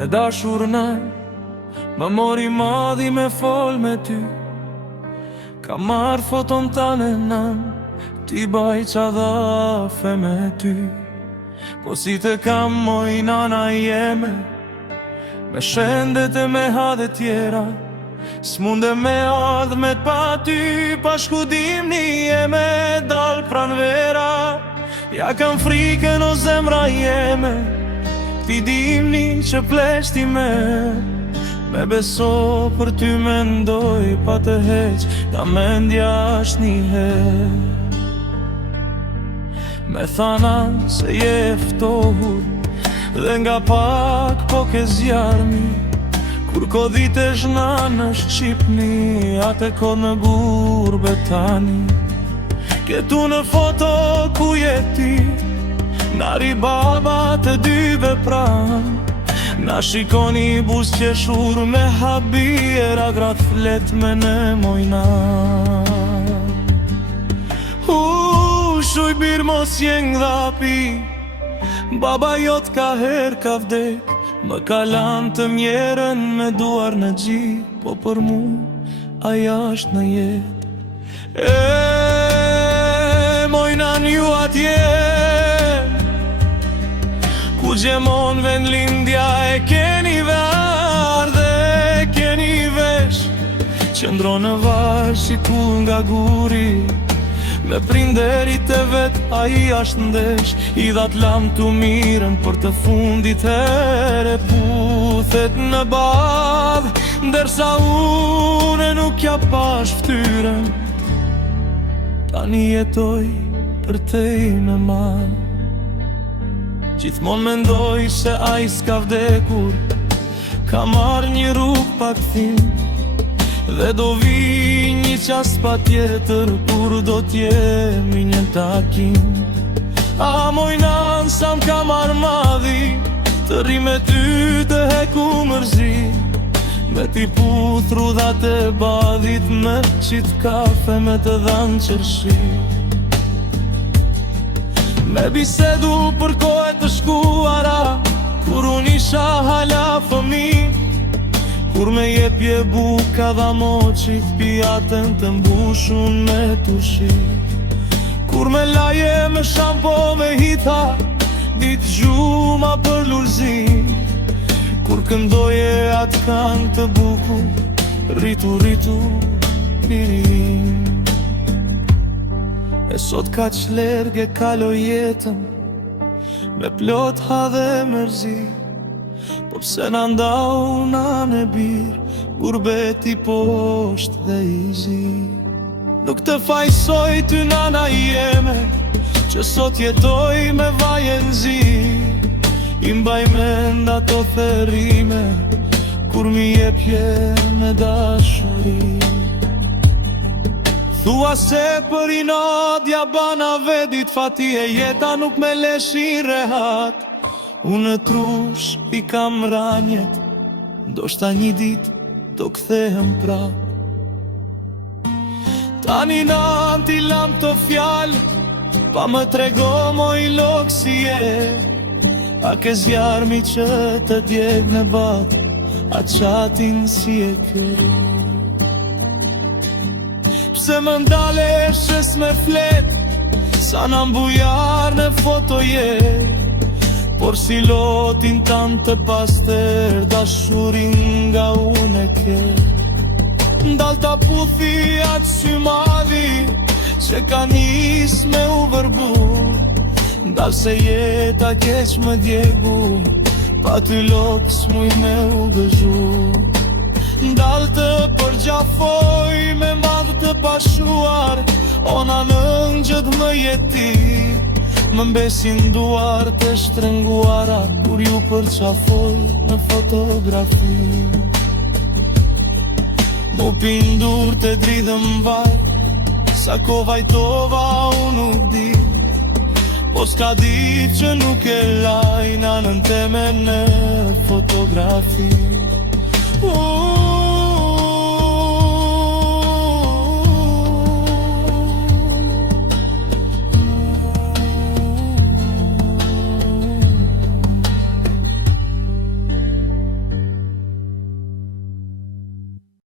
e dashur në më mori madhi me fol me ty. Ka marrë foton tane nën, ti baj qa dhafe me ty. Po si të kam moj nana jeme, me shendet e me hadhe tjera, s'munde me ardh me t'pa ty. Pa shkudim një jeme dal pran vera, ja kam frikën o zemra jeme, ti dimni që pleshti me beso për ty mendoj pa të heq, ta mendja është një her. Me thana se je ftohur dhe nga pak po ke zjarmi, kur kodhitesh në Shqipni, atë kod në gurbe tani. Këtu në foto ku je ti, nari baba të dyve pran, na shikoni buz qeshur me habira, grat flet me në mojna. Shuj bir mos jeng dhapi, baba jot ka her ka vdek, më kalan të mjerën me duar në gjip, po për mu aja është në jet. Mojnan ju atje, ku gjemon vend lindja, e keni var dhe e keni vesh, qëndro në varë si ku nga guri, me prinderit e vet a i ashtë ndesh, i dhat lam të mirën për të fundit here puthet në badh, ndërsa une nuk ja pash ftyren, tani jetoj për tej me man. Gjithmon mendoj se a i s'ka vdekur, ka marrë një rrug pa kthim, dhe do vi një qas pa tjetër, kur do t'jemi një takim. A mojnan sa m'ka marrë madhi, të ri me ty të heku mërzi, me t'i puthru dhat e badhit, me qit kafe me të dhanë qërshi, me bisedu për kohë të shkuara, kur unë isha hala fëmi, kur me jepje buka dha moqit, pijatën të mbushun me tushi, kur me laje me shampo me hita, dit gjuma për lulzim, kur këndoje atë këngë të buku, rritu rritu lirim. E sot ka qlerge kaloj jetën, me plot ha dhe mërzi, po pse na ndau në bir, gurbeti posht dhe i zi. Nuk të fajsoj ty nana jeme, që sot jetoj me vajen zi, i mbaj mend ato therime, kur mi jepje me dashuri. Thua se për i nadja bana vedit, fati e jeta nuk me leshi rehat, unë trush i kam ranjet, ndoshta një dit do kthehem prap. Tani nan t'i lam të fjal, pa më trego moj lok si je, a ke zjarmi që të djeg në bat, a qatin si e ke. Pse më ndaleshes me flet, sa në mbujar në foto je, por si lotin tanë të paster, dashurin nga unë e ke. Ndal ta puthi atë sy madhi, që ka nis me u vërbu, ndal se jeta keq më djegu, pa ty lok s'muj me u gëzhu. Ndal të përgjafoj me madhë të pashuar, ona në ngjët më jeti, më mbesin duar të shtrënguara, kur ju përqafoj në fotografi. Mu pindur të dridhëm vaj, sa ko vajtova unë nuk di, po s'ka dit që nuk e lajna në teme në fotografi.